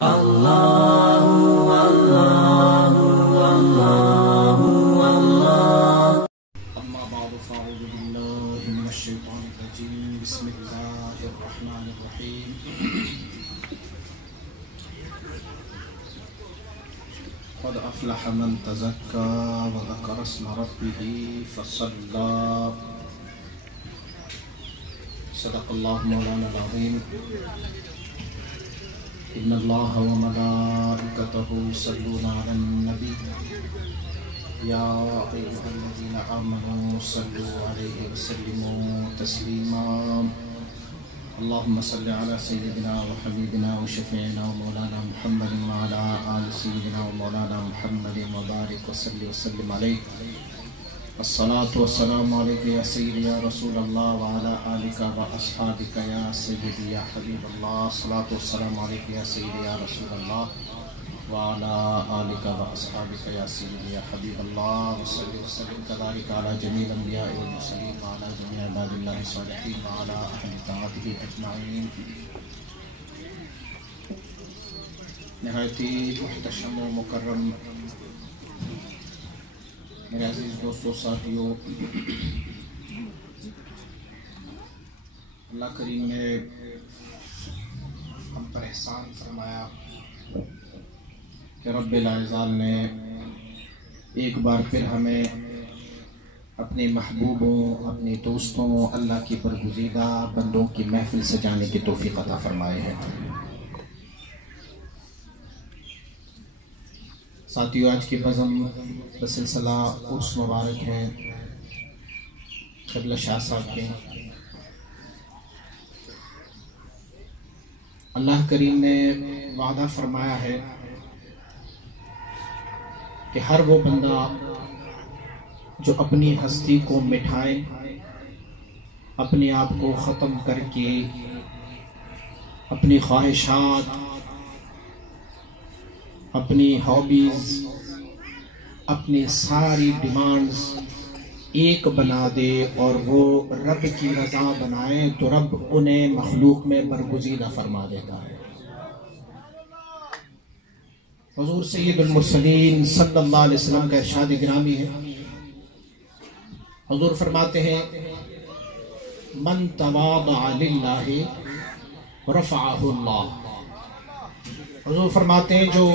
अल्लाहु अल्लाहु अल्लाहु अल्लाह। अम्मा बादु फ़अऊज़ु बिल्लाहि मिनश शैतानिर रजीम। बिस्मिल्लाहिर रहमानिर रहीम। क़द अफ़लह मन तज़क्का व ज़करा इस्म रब्बिही फ़सल्ला। सदक़ल्लाहु मौलाना अज़ीम। इन्नल्लाहा व मलाइकतहु युसल्लूना अलन नबी या अय्युहल्लज़ीना आमनू सल्लु अलैहि व सल्लिमू तस्लीमा। अल्लाहुम्मा सल्लि अला सय्यिदिना व हबीबिना व शफ़ीइना व मौलाना मुहम्मदिन व अला आलि सय्यिदिना व मौलाना मुहम्मदिन व बारिक व सल्लि व सल्लिम अलैहि। अस्सलातु वस्सलामु अलैका या सय्यिदी या रसूलल्लाह व अला आलिका व अस्हाबिका या सय्यिदी या हबीबल्लाह। अस्सलातु वस्सलामु अलैका या सय्यिदी या रसूलल्लाह व अला आलिका व अस्हाबिका या सय्यिदी या हबीबल्लाह। व सल्लि व सल्लिम कज़ालिका अला जमीइल अंबिया'i वल मुरसलीन व अला जमीइ इबादिल्लाहि स्वालिहीन व अला अहलि ताअतिही अजमईन। निहायती मुहतशम व मुकर्रम मेरे अजीज दोस्तों साथियों, अल्लाह करीम ने हम पर एहसान फरमाया कि रब्बिल आज़ाल ने एक बार फिर हमें अपने महबूबों, अपने दोस्तों, अल्लाह की बरगुज़ीदा बंदों की महफिल सजाने की तौफीक अता फरमाए है। साथियों, आज की बज़म बसिलसिला उर्स मुबारक है क़िबला शाह साहब के। अल्लाह करीम ने वादा फरमाया है कि हर वो बंदा जो अपनी हस्ती को मिटाए, अपने आप को ख़त्म करके अपनी ख्वाहिशात, अपनी हॉबीज, अपनी सारी डिमांड्स एक बना दे और वो रब की रजा बनाए तो रब उन्हें मखलूक में बरगुज़ीदा फरमा देता है। हुज़ूर सय्यदुल मुरसलीन सल्लल्लाहु अलैहि वसल्लम का इरशाद गिरामी है। हुज़ूर फरमाते हैं, मन तवादअ लिल्लाहि रफ़अहु अल्लाह। हुज़ूर फरमाते हैं, जो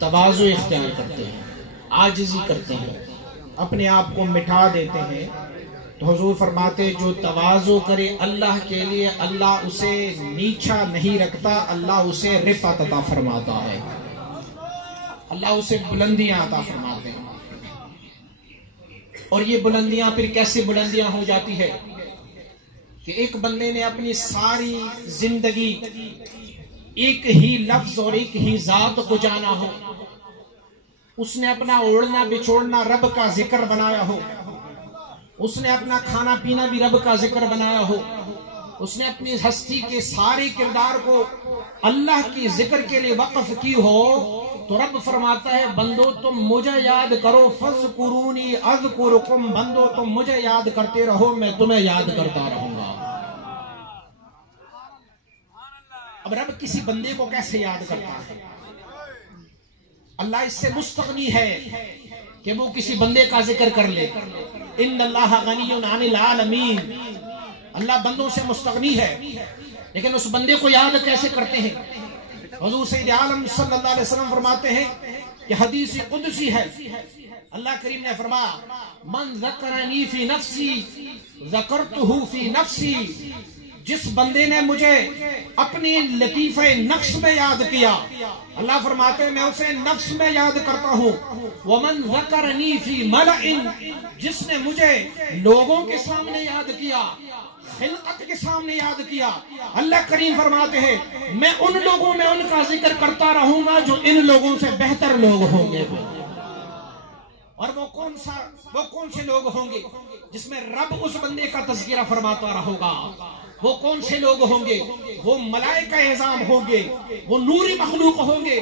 तवाज़ु इख्तियार करते हैं, आजिज़ी करते हैं, अपने आप को मिटा देते हैं, तो हुज़ूर फरमाते हैं जो तवाज़ु करे अल्लाह के लिए, अल्लाह उसे नीचा नहीं रखता, अल्लाह उसे रिफ़अत अता फरमाता है, अल्लाह उसे बुलंदियां अता फरमाते हैं। और ये बुलंदियां फिर कैसे बुलंदियां हो जाती है कि एक बंदे ने अपनी सारी जिंदगी एक ही लफ्ज और एक ही जात को जाना हो, उसने अपना ओढ़ना बिछोड़ना रब का जिक्र बनाया हो, उसने अपना खाना पीना भी रब का जिक्र बनाया हो, उसने अपनी हस्ती के सारे किरदार को अल्लाह की जिक्र के लिए वक्फ की हो, तो रब फरमाता है, बंदो तुम मुझे याद करो, फज़कुरूनी अज़कुरुकुम, बंदो तुम मुझे याद करते रहो, मैं तुम्हें याद करता रहूंगा। अब रब किसी बंदे को कैसे याद करता है? अल्लाह इससे मुस्तगनी है कि वो किसी बंदे का जिक्र कर ले। इन्नल्लाह गनियुन अनिल आलमीन, अल्लाह बंदों से मुस्तगनी है, लेकिन उस बंदे को याद कैसे करते हैं? हुज़ूर सय्यद आलम सल्लल्लाहु अलैहि वसल्लम फरमाते हैं कि हदीस कुदसी है, अल्लाह करीम ने फरमाया, मन ज़करनी फी नफ्सी ज़करतुहु फी नफ्सी, जिस बंदे ने मुझे अपनी लतीफ़े नफ्स में याद किया, अल्लाह फरमाते हैं मैं उसे नफ्स में याद करता हूँ। वमन ज़करनी फी मलइन, जिसने मुझे लोगों के सामने याद किया, खिलकत के सामने याद किया, अल्लाह करीम फरमाते हैं मैं उन लोगों में उनका जिक्र करता रहूंगा जो इन लोगों से बेहतर लोग होंगे। और वो कौन से लोग होंगे जिसमें रब उस बंदे का तज़किरा फरमाता रहेगा? वो कौन से लोग होंगे? वो मलाइका एज़ाम होंगे, वो नूरी मखलूक होंगे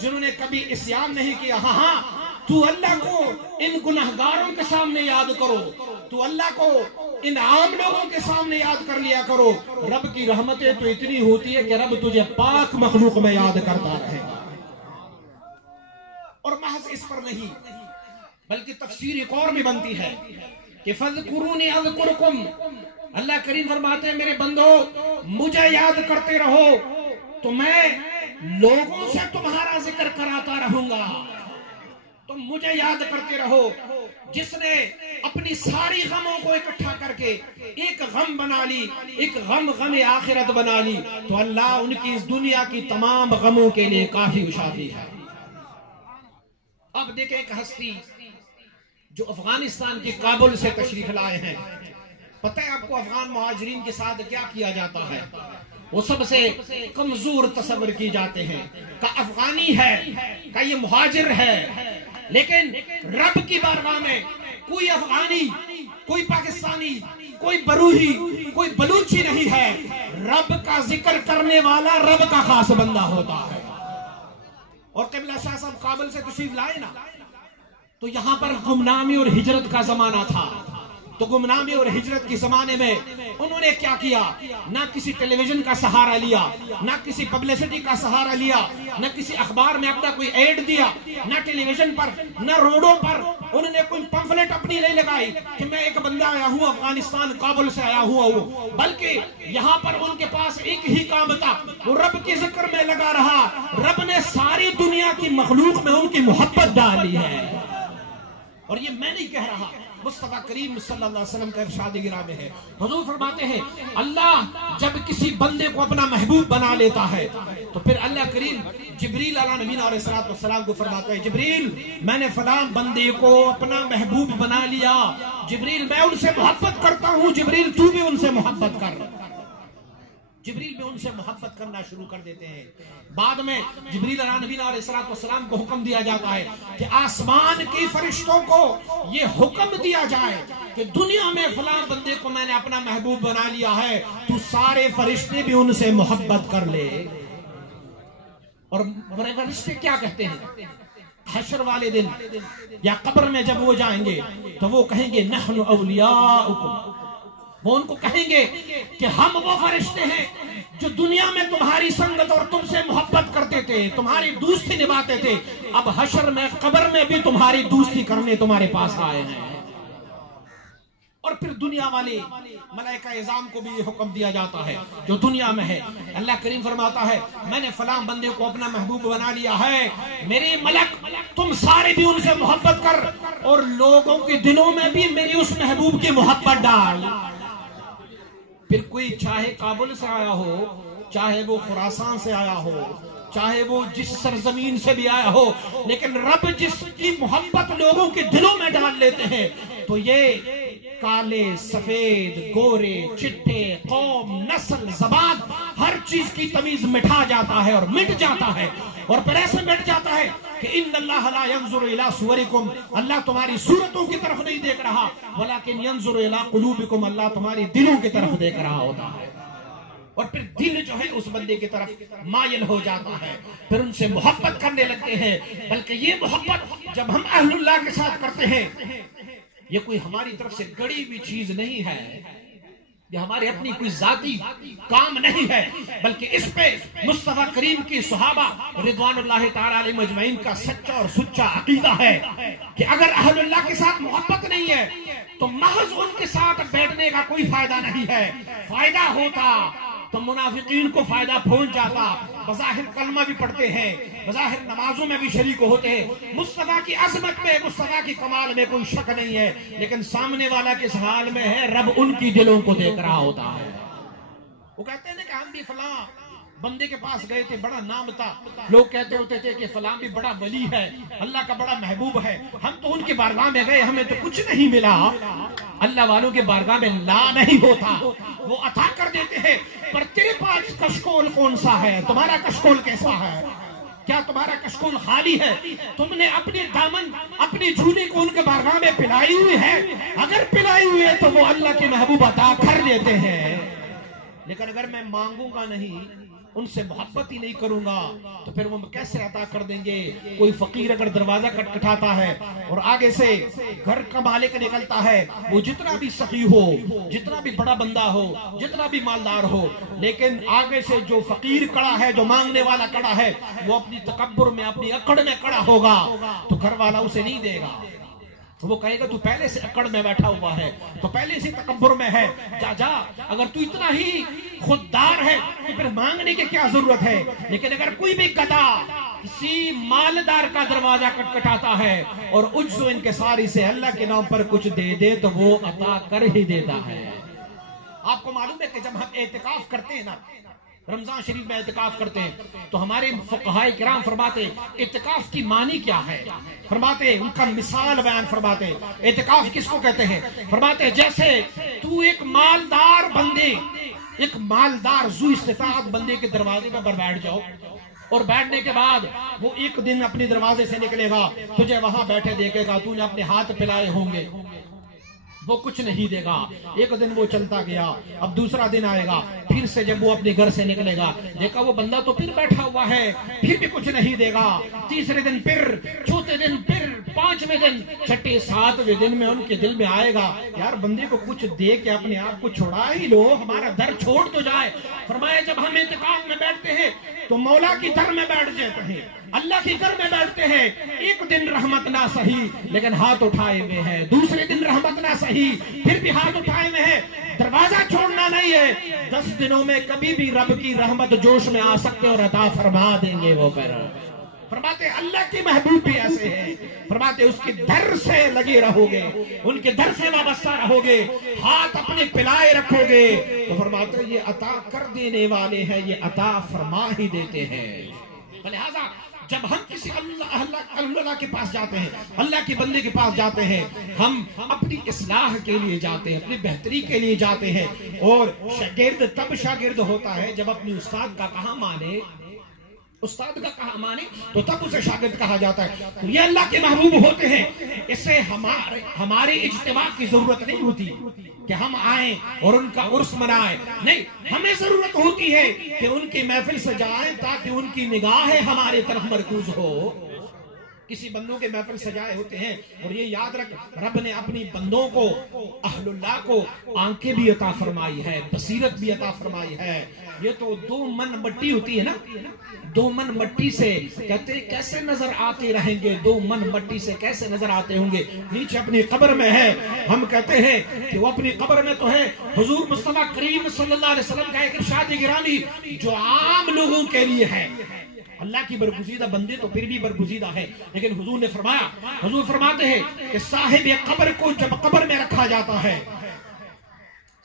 जिन्होंने कभी इस्यान नहीं किया। हाँ, तू अल्लाह को इन गुनहगारों के सामने याद करो, तू अल्लाह को इन आम लोगों के सामने याद कर लिया करो। रब की रहमतें तो इतनी होती है कि रब तुझे पाक मखलूक में याद करता रहेगा। और महज इस पर नहीं, बल्कि तफसीर एक और भी बनती है कि फज़कुरूनी अज़कुरकुम, अल्लाह करीम फरमाते हैं मेरे बंदो मुझे याद करते रहो तो मैं लोगों से तुम्हारा जिक्र कराता रहूंगा। तुम मुझे याद करते रहो। जिसने अपनी सारी गमों को इकट्ठा करके एक गम बना ली, एक गम आखिरत बना ली, तो अल्लाह उनकी इस दुनिया की तमाम गमों के लिए काफी शाफी है। अब देखें एक हस्ती जो अफगानिस्तान की काबुल से तशरीफ लाए हैं। पता है आपको अफगान मुहाजिरीन के साथ क्या किया जाता है? वो सबसे कमजोर तस्वर की जाते हैं, का अफगानी है, का ये मुहाजिर है। लेकिन रब की बारगाह में कोई अफगानी, कोई पाकिस्तानी, कोई बरूही, कोई बलूची नहीं है। रब का जिक्र करने वाला रब का खास बंदा होता है। और क़िबला शाह साहब काबुल से तशरीफ लाए ना, तो यहां पर गुमनामी और हिजरत का जमाना था। तो गुमनामी और हिजरत के जमाने में उन्होंने क्या किया? ना किसी टेलीविजन का सहारा लिया, ना किसी पब्लिसिटी का सहारा लिया, ना किसी अखबार में अपना कोई एड दिया, ना टेलीविजन पर, ना रोडों पर उन्होंने कोई पंफलेट अपनी नहीं लगाई कि मैं एक बंदा आया हूँ अफगानिस्तान काबुल से आया हुआ हूँ। बल्कि यहाँ पर उनके पास एक ही काम था, वो रब के जिक्र में लगा रहा। रब ने सारी दुनिया की मखलूक में उनकी मोहब्बत डाली है। और ये मैं नहीं कह रहा, मुस्तफा करीम सल्लल्लाहु अलैहि वसल्लम का इरशाद गिरा में है। हुजूर फरमाते हैं अल्लाह जब किसी बंदे को अपना महबूब बना लेता है तो फिर अल्लाह करीम जिब्रील अलैहिस्सलाम को फरमाता है, जिब्रील मैंने फलां बंदे को अपना महबूब बना लिया, जिब्रील मैं उनसे मोहब्बत करता हूँ, जिब्रील तू भी उनसे मोहब्बत कर। जिब्रील भी उनसे मोहब्बत करना शुरू कर देते हैं। बाद में जिब्रील अलैहिस्सलाम को हुक्म दिया जाता है कि आसमान के फरिश्तों को ये हुक्म दिया जाए कि दुनिया में फलां बंदे को मैंने अपना महबूब बना लिया है, तू सारे फरिश्ते भी उनसे मोहब्बत कर ले। और फरिश्ते क्या कहते हैं? हशर वाले दिन या कब्र में जब वो जाएंगे तो वो कहेंगे नहनु औलियाउकुम, वो उनको कहेंगे कि हम वो फरिश्ते हैं जो दुनिया में तुम्हारी संगत और तुमसे मोहब्बत करते थे, तुम्हारी दोस्ती निभाते थे, अब हशर में कब्र में भी तुम्हारी दोस्ती करने तुम्हारे पास आए हैं। और फिर दुनिया वाले मलाइका इज़ाम को भी हुक्म दिया जाता है जो दुनिया में है। अल्लाह करीम फरमाता है मैंने फलां बंदे को अपना महबूब बना लिया है, मेरे मलक तुम सारे भी उनसे मोहब्बत कर और लोगों के दिलों में भी मेरी उस महबूब की मोहब्बत डाल। फिर कोई चाहे काबुल से आया हो, चाहे वो खुरासान से आया हो, चाहे वो जिस सरजमीन से भी आया हो, लेकिन रब जिसकी मोहब्बत लोगों के दिलों में डाल लेते हैं तो ये काले सफेद गोरे चिट्टे कौम नस्ल ज़बान हर चीज की तमीज मिटा जाता है और मिट जाता है। और फिर ऐसे मिट जाता है कि इन्नल्लाह ला यंजुरु इला सुवरिकुम, अल्लाह तुम्हारी सूरतों की तरफ नहीं देख रहा, वलाकिन यंजुरु इला कुलूबिकुम, अल्लाह तुम्हारी दिलों की तरफ देख रहा होता है। और फिर दिल जो है उस बंदे की तरफ मायल हो जाता है, फिर उनसे मोहब्बत करने लगते हैं। बल्कि ये मोहब्बत जब हम अहलुल्लाह के साथ करते हैं, ये कोई हमारी तरफ से गड़ी हुई चीज नहीं है, ये हमारे अपनी कोई जाती काम नहीं है, बल्कि इस पे मुस्तफा करीम की सहाबा रिज़वानुल्लाह ताला अलैहिम अजमईन का सच्चा और सुच्चा अकीदा है कि अगर अहलुल्लाह के साथ मोहब्बत नहीं है तो महज उनके साथ बैठने का कोई फायदा नहीं है। फायदा होता तो मुनाफिकीन को फायदा पहुंच जाता। बज़ाहिर कलमा भी पढ़ते हैं, बज़ाहिर नमाजों में भी शरीक होते हैं, मुस्तफा की अज़मत में, मुस्तफा की कमाल में कोई शक नहीं है, लेकिन सामने वाला किस हाल में है रब उनकी दिलों को देख रहा होता है। वो कहते हैं ना कि हम भी फलां बंदे के पास गए थे, बड़ा नाम था, लोग कहते होते थे कि फलां भी बड़ा वली है, अल्लाह का बड़ा महबूब है, हम तो उनकी बारगाह में गए हमें तो कुछ नहीं मिला। अल्लाह वालों के बारगाह में ला नहीं होता, वो अता कर देते हैं। पर तेरे पास कशकोल कौन सा है? तुम्हारा कशकोल कैसा है? क्या तुम्हारा कशकोल खाली है? तुमने अपने दामन अपनी झूली को उनके बारगाह में पिलाई हुई है? अगर पिलाई हुई है तो वो अल्लाह के महबूब अता कर देते हैं। लेकिन अगर मैं मांगूंगा नहीं उनसे मोहब्बत ही नहीं करूंगा तो फिर वो कैसे अता कर देंगे। कोई फकीर अगर दरवाजा खटखटाता है और आगे से घर का मालिक निकलता है, वो जितना भी सखी हो, जितना भी बड़ा बंदा हो, जितना भी मालदार हो, लेकिन आगे से जो फकीर खड़ा है, जो मांगने वाला खड़ा है, वो अपनी तकब्बुर में, अपनी अकड़ में खड़ा होगा तो घर वाला उसे नहीं देगा। वो कहेगा तू पहले से अकड़ में बैठा हुआ है, तो पहले से तकब्बुर में है, जा जा, अगर तू इतना ही खुददार है तो फिर मांगने की क्या जरूरत है। लेकिन अगर कोई भी गधा किसी मालदार का दरवाजा खटखटाता है और उज्जो इनकिसारी से अल्लाह के नाम पर कुछ दे दे तो वो अता कर ही देता है। आपको मालूम है कि जब हम एतिकाफ करते हैं ना, रमजान शरीफ में एतिकाफ करते हैं, तो हमारे फुक़हाए किराम फरमाते एतिकाफ की मानी क्या है, फरमाते उनका मिसाल बयान फरमाते एतिकाफ किसको कहते हैं। फरमाते जैसे तू एक मालदार बंदे, एक मालदार ज़ू इस्तिताअत बंदे के दरवाजे पर बैठ जाओ और बैठने के बाद वो एक दिन अपने दरवाजे से निकलेगा, तुझे वहां बैठे देखेगा, तूने अपने हाथ पिलाए होंगे, वो कुछ नहीं देगा। एक दिन वो चलता गया, अब दूसरा दिन आएगा, फिर से जब वो अपने घर से निकलेगा, देखा वो बंदा तो फिर बैठा हुआ है, फिर भी कुछ नहीं देगा। तीसरे दिन फिर, चौथे दिन फिर, पांचवें दिन, छठे सातवें दिन में उनके दिल में आएगा यार बंदे को कुछ दे के अपने आप को छुड़ा ही लो, हमारा दर छोड़ तो जाए। फरमाया जब हम इत्तिकाफ में बैठते हैं तो मौला की दर में बैठ जाते हैं, अल्लाह के घर में बैठते हैं। एक दिन रहमत ना सही लेकिन हाथ उठाए हुए हैं, दूसरे दिन रहमत ना सही फिर भी हाथ उठाए हुए हैं, दरवाजा छोड़ना नहीं है। 10 दिनों में कभी भी रब की रहमत जोश में आ सकते और अता फरमा देंगे वो। फिर फरमाते अल्लाह के महबूब भी ऐसे हैं, फरमाते उसके दर से लगे रहोगे, उनके दर से वाबस्ता रहोगे, हाथ अपने पिलाए रखोगे तो फरमाते ये अता कर देने वाले हैं, ये अता फरमा ही देते हैं। लिहाजा जब हम किसी अल्लाह के पास जाते हैं, अल्लाह के बंदे के पास जाते हैं, हम अपनी इस्लाह के लिए जाते हैं, अपनी बेहतरी के लिए जाते हैं। और शागिर्द तब शागिर्द होता है जब अपनी उस्ताद का कहा माने, उस्ताद का कहा माने तो तब उसे शागिर्द कहा जाता है। तो ये अल्लाह के महबूब होते हैं, इससे हमारे इज्तिमा की जरूरत नहीं होती कि हम आए और उनका उर्स मनाएं, नहीं, हमें जरूरत होती है कि उनकी महफिल से जाएं ताकि उनकी निगाहें हमारे तरफ मरकूज हो। किसी बंदों के महफिल सजाए होते हैं और ये याद रख रब ने अपनी बंदों को, अहलुल्लाह को आंखें भी अता फरमाई है, बसीरत भी अता फरमाई है। ये तो 2 मन मट्टी होती है ना, 2 मन मट्टी से कहते कैसे नजर आते रहेंगे, 2 मन मट्टी से कैसे नजर आते होंगे। नीचे अपनी कब्र में है, हम कहते हैं कि वो अपनी कब्र में तो है हुजूर मुस्तफा करीम सल्लल्लाहु अलैहि वसल्लम का एक इरशाद गिरामी जो आम लोगों के लिए है। अल्लाह की बरगुज़ीदा बंदे तो फिर भी बरगुज़ीदा है, लेकिन हुजूर ने फरमाया, हुजूर फरमाते हैं कि साहिब कब्र को जब कब्र में रखा जाता है,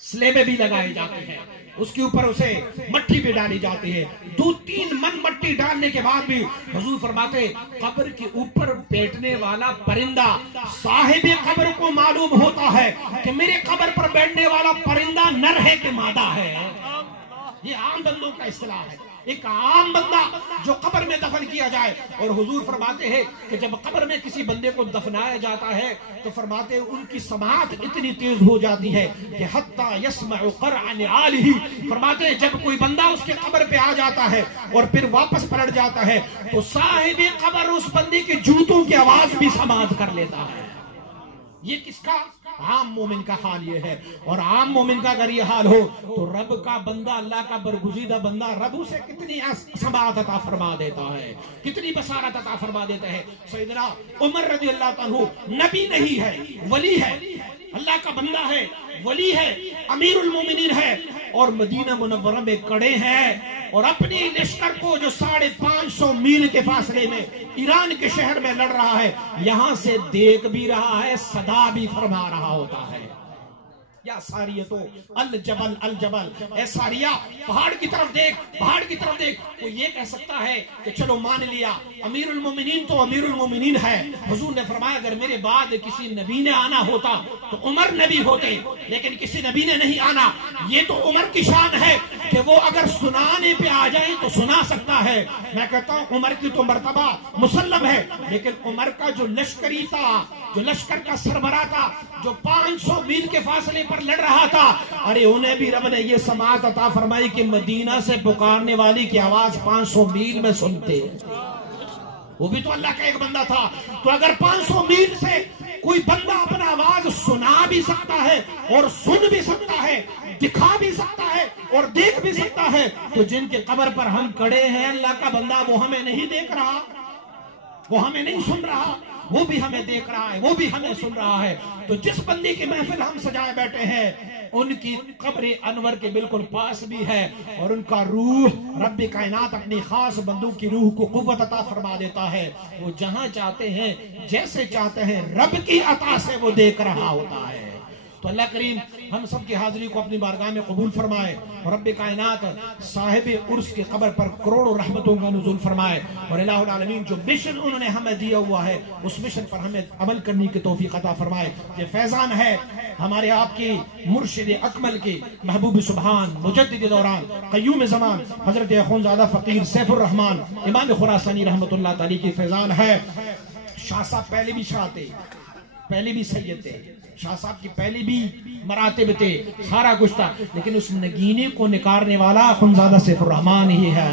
स्लेबे भी लगाए जाते हैं, उसके ऊपर उसे मट्टी भी डाली जाती है। 2-3 मन मट्टी डालने के बाद भी हुजूर फरमाते कब्र के ऊपर बैठने वाला परिंदा साहिब कब्र को मालूम होता है कि मेरे कब्र पर बैठने वाला परिंदा नर है कि मादा है। ये आम बंदों का इस्तिलाह है, एक आम बंदा जो कब्र में दफन किया जाए। और हुजूर फरमाते हैं कि जब कब्र में किसी बंदे को दफनाया जाता है तो फरमाते हैं उनकी समात इतनी तेज हो जाती है कि हत्ता यस्मउ क़रअन आलिही, फरमाते हैं जब कोई बंदा उसके कब्र पे आ जाता है और फिर वापस पलट जाता है तो साहिब कब्र उस बंदे के जूतों की आवाज भी समात कर लेता है। ये किसका? आम मोमिन का हाल ये है। और आम मोमिन का अगर ये हाल हो तो रब का बंदा, अल्लाह का बरगुज़ीदा बंदा, रब उसे कितनी समाअत अता फरमा देता है, कितनी बसारत अता फरमा देता है। सैयदना उमर रज़ी अल्लाह अन्हु नबी नहीं है, वली है, अल्लाह का बंदा है, वली है, अमीरुल मोमिनीन है और मदीना मुनव्वरा में खड़े हैं और अपनी लश्कर को जो 550 मील के फासले में ईरान के शहर में लड़ रहा है, यहां से देख भी रहा है, सदा भी फरमा रहा होता है। या सारिया तो अल जबल, ए सारिया पहाड़ की तरफ देख, पहाड़ की तरफ देख। वो ये कह सकता है कि चलो मान लिया अमीरुल मोमिनीन तो अमीरुल मोमिनीन है। हुजूर ने फरमाया अगर मेरे बाद किसी नबी ने आना होता तो उमर नबी होते, लेकिन किसी नबी ने नहीं आना। ये तो उमर की शान है, कि वो अगर सुनाने पे आ जाए तो सुना सकता है। मैं कहता हूं उमर की तो मर्तबा मुसल्लम है, लेकिन उमर का जो लश्करी था, जो लश्कर का सरबरा था, जो 500 मील के फासले पर लड़ रहा था, अरे उन्हें भी रब ने ये समाअत अता फरमाई कि मदीना से पुकारने वाली की आवाज 500 मील में सुनते। वो भी तो अल्लाह का एक बंदा था। तो अगर 500 मील से कोई बंदा अपना आवाज सुना भी सकता है और सुन भी सकता है, दिखा भी सकता है और देख भी सकता है, तो जिनके कब्र पर हम खड़े हैं अल्लाह का बंदा, वो हमें नहीं देख रहा, वो हमें नहीं सुन रहा, वो भी हमें देख रहा है, वो भी हमें सुन रहा है। तो जिस बंदी की महफिल हम सजाए बैठे हैं, उनकी कब्र अनवर के बिल्कुल पास भी है और उनका रूह रब्बे कायनात अपनी खास बंदूक की रूह को कुव्वत अता फरमा देता है। वो जहां चाहते हैं, जैसे चाहते हैं, रब की अता से वो देख रहा होता है। तो अल्लाह करीम हम सब की हाजिरी को अपनी बारगाह में कबूल फरमाए और रब्बे कायनात साहिब उर्स के कब्र पर करोड़ों रहमतों का नुज़ूल फरमाए और इलाहुल आलमीन जो मिशन उन्होंने हमें दिया हुआ है उस मिशन पर हमें अमल करने की तौफीक अता फरमाए। ये फैजान है हमारे आपकी मुर्शिद अकमल के महबूब सुबहान मुजद्दिद दौरान क़य्यूम ज़मान हजरत अख़ुंज़ादा फ़कीर सैफुर रहमान इमाम खुरासानी रहमतुल्लाह तआला की फैजान है। शाह साहब पहले भी शाह थे, पहले भी सैयद थे, शाह साहब की पहले भी मरातिब थे, सारा कुछ था, लेकिन उस नगीने को निकारने वाला अख़ुंज़ादा सैफुर रहमान ही है।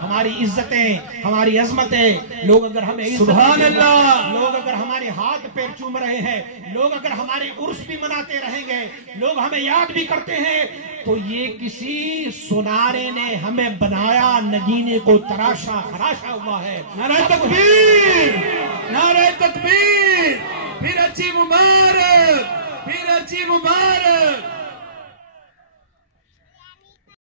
हमारी इज्जतें, हमारी अजमतें, लोग अगर हमें सुभान अल्लाह, लोग अगर हमारे हाथ पैर चूम रहे हैं, लोग अगर हमारे उर्स भी मनाते रहेंगे, लोग हमें याद भी करते हैं, तो ये किसी सुनारे ने हमें बनाया, नगीने को तराशा खराशा हुआ है। नारे तकबीर, नारे तकबीर, फिर अच्छी मुबारक, फिर अच्छी मुबारक।